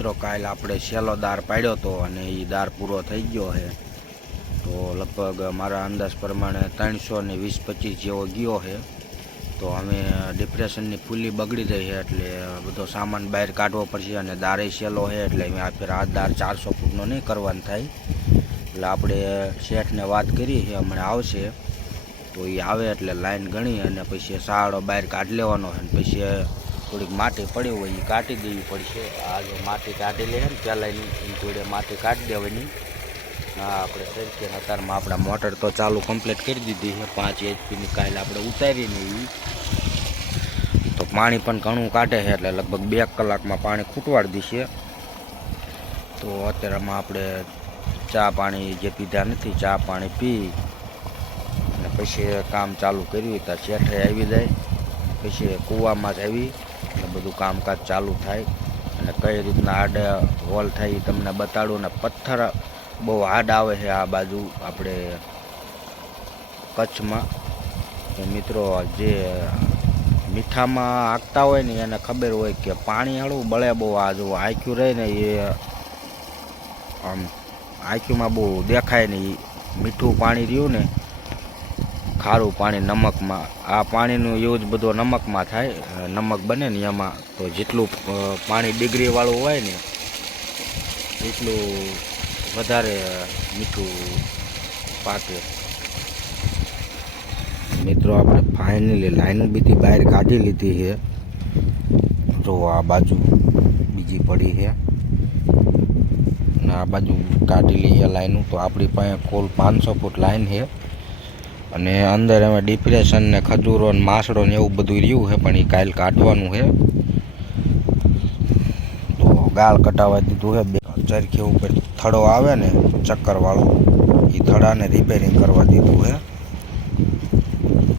મિત્રો કાલ આપણે સેલો દાર પાડ્યો હતો અને એ દાર પૂરો થઈ ગયો છે। તો લગભગ મારા અંદાજ પ્રમાણે 320-25 જેવો ગયો છે। તો અમે ડિપ્રેશનની ફૂલી બગડી ગઈ છે એટલે બધો સામાન બહાર કાઢવો પડશે અને દારે સેલો છે એટલે અમે આ દાર 400 ફૂટનો નહીં કરવાનું થાય। એટલે આપણે શેઠને વાત કરી છે, હમણાં આવશે તો એ આવે એટલે લાઈન ગણી અને પછી સાડો બહાર કાઢી લેવાનો છે અને પછી થોડીક માટી પડી હોય એ કાઢી દેવી પડશે। આ જો માટી કાઢી લે ને પહેલાં એની જોડે માટી કાઢી દેવાની। હા, આપણે સરખી અત્યારમાં આપણા મોટર તો ચાલુ કમ્પ્લીટ કરી દીધી છે 5 HP કાલે આપણે ઉતારીને તો પાણી પણ ઘણું કાઢે છે એટલે લગભગ 2 કલાકમાં પાણી ખૂટવાડી દીશે। તો અત્યારમાં આપણે ચા પાણી જે પીધા નથી ચા પાણી પી અને પછી કામ ચાલુ કર્યું તો શેઠે આવી જાય પછી કૂવામાં જ આવી એટલે બધું કામકાજ ચાલુ થાય અને કઈ રીતના આડા હોલ થાય એ તમને બતાડું। ને પથ્થર બહુ હાર્ડ આવે છે આ બાજુ આપણે કચ્છમાં। તો મિત્રો જે મીઠામાં હાંકતા હોય ને એને ખબર હોય કે પાણી હળવું બળે બહુ આ જો આંખ્યું રહે ને એ આમ આંખ્યુંમાં બહુ દેખાય ને એ મીઠું પાણી રહ્યું ને ખારું પાણી નમકમાં આ પાણીનું યુઝ બધો નમકમાં થાય। નમક બને ને એમાં તો જેટલું પાણી ડિગ્રીવાળું હોય ને એટલું વધારે મીઠું પાકે। મિત્રો આપણે ફાઇનલી લાઈન બીજી બહાર કાઢી લીધી છે। જો આ બાજુ બીજી પડી છે અને આ બાજુ કાઢી લઈએ લાઈનું। તો આપણી પાસે કુલ 500 ફૂટ લાઈન છે અને અંદર એમાં ડિપ્રેશન ને ખજૂરો ને માસડો ને એવું બધું રહ્યું છે પણ એ કાલ કાઢવાનું છે। તો ગાળ કટાવવા દીધું છે। ચરખી ઉપર થડો આવે ને ચક્કર વાળો એ થડાને રિપેરિંગ કરવા દીધું છે।